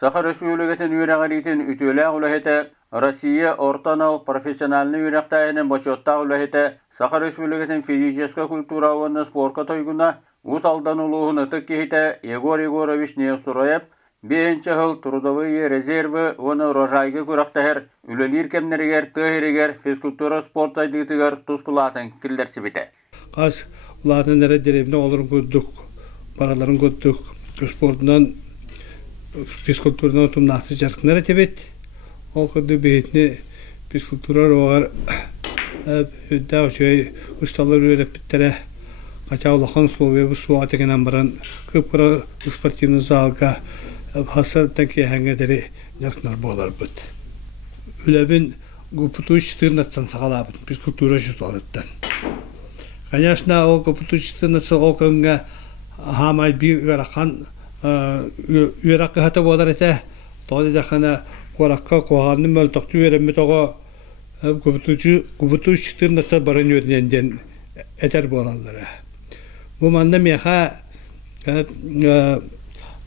Saha Respublikasının üyeğalitin ütüle ulahete Россия ортанал профессиональный üyeğtayının başotta ulahete Saha Respublikasının fizическа культура оны спорка тойгуна ус алдан улуғын ытык кехите Егор Егорович Неустроев бейінші хыл трудовые резервы оны рожайгы күрақтахер үлелер кемнерігер, тығырігер, физкультура спорт айдығытығар тұскулатын кілдерсі біте. Қаз ұлатын әрі деревіне оларын көддік, параларын көддік, спортынан, физкультурадан тұмнақты жарқынар әтебет. Ол көдді бейтіне физкультурар оғар өдді жөй ұсталар өреп біттірі. Қача ұлақан условия бұл суға тегенен баран көпкіра спортивный залға хасырттан кейхәңге дәрі жарқынар болар бұд. Үләбін гупуту 14 сағалабын физкультура жүздалыттан. Конечно, ол гупуту 14 ол көнге хамай бір ғарақан үйераққа хаты болар әті. Тоғды дақана қораққа қоғанның мөлтіқті үйерімет оға гупуту 14 барын өріненден әтер болалары. Bu manda meha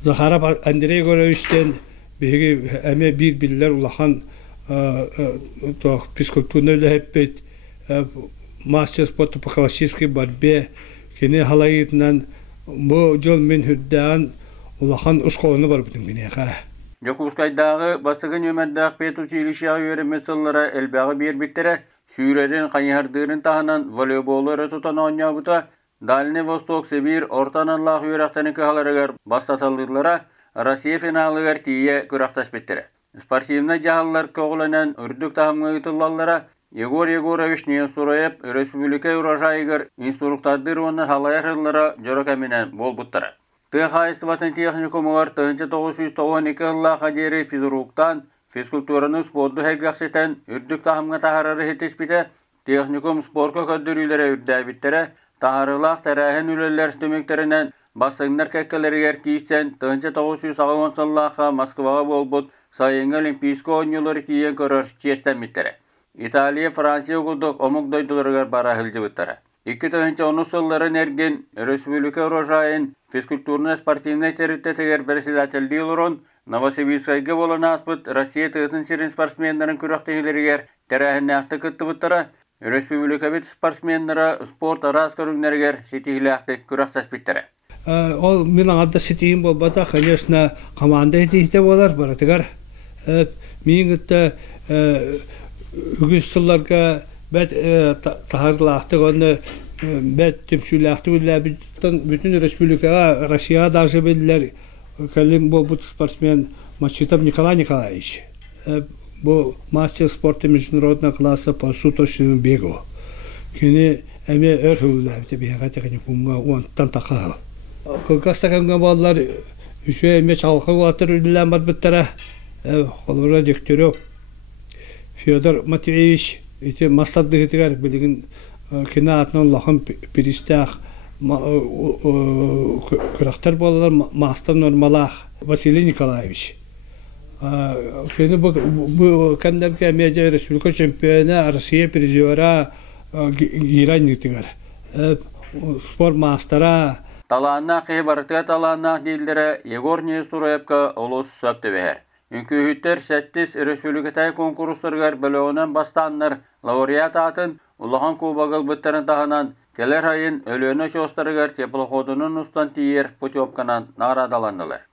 Захаров Андрей Егоровичтен беги эме бир биллер улахан то физкультурный лепет мастер спорта по классической борьбе кене халайытынан бу жол мен хүддан улахан школаны бар бүтүн генеха. Жокускайдагы бастыгын өмөрдак пет училищеге үйрөнмөсөллөрө элбагы бир биттере сүйрерин кайнардырын таханан волейболлары тутан ойнабыта Дальний Восток, Сибирь, ортананлах үйрақтаны кығаларығар бастаталдылара Россия финалығар тие күрақташ беттері. Спортивна жағалар көғылынан үрдік тахымға ұтылалара Егор Егорович Неустроев республика урожайығар инструктардыр оны халайарылара жоракаминен бол бұттара. Тыхайыстыватын техникумығар 1992 ыллаға дері физруктан, физкультураны спорду хәлгақсетен үрдік тахымға тахарары хетеспіте техникум спорка көддірілері үрдәй біттері Taharılaq tərəhin ülellər tümüklərindən basınlar kəkələrigər kiysen 1990 Moskvaga bolbut sayınғы olimpiysko oynuları kiyen körür çesten bittere. İtaliya, Fransiya okulduk omuk doydularıgar bara hılcı bittara. 2010 yılların ergen Respublika Rojayın fizkulturna sportivna teriteteger председатель olurun Novosibirskayga bolan aspıt Rossiya tığısın sirin sportsmenlerin küraktehileriger tərəhin nähti kıttı bittara. Respublika bit sportsmenlere sport aras körünlerger sitihilakte küraktas bittere. Ол менің адда сетейім болбада, конечно, команда етейді болар баратығар. Мен үтті үгіз сылларға бәт тағарлақты ғаны бәт түмшілақты bütün республикаға, Россияға дағжы белділер кәлім бұл бұт спортсмен Мачитов Николай Николаевич. Bu master sportu международного класса по суточному бегу. Кене эме өрхүлләр бите бега техникумга онтан такал. Кылкастаган баллар үчө эме чалкы ватыр үллән бар биттәре. Холора директоры Федор Матвеевич ите масадды гитер билген кинатның лахым перистах кырактар балалар мастер нормалах Василий Николаевич. Кені бұл кәндерге мәжі республика чемпионы Россия призера гиран нетігер. Спорт мастера. Таланна қибартыға таланна дейілдері Егор Неустроевка олыс сөпті бәр. Үнкі үттер 7 республикатай конкурстырғар бөліғынан бастаннар лауреат атын Улахан Кубагыл бұттарын тағынан келер айын өліні шостырығар теплоходының ұстан тиер путевканан нағрадаландылар.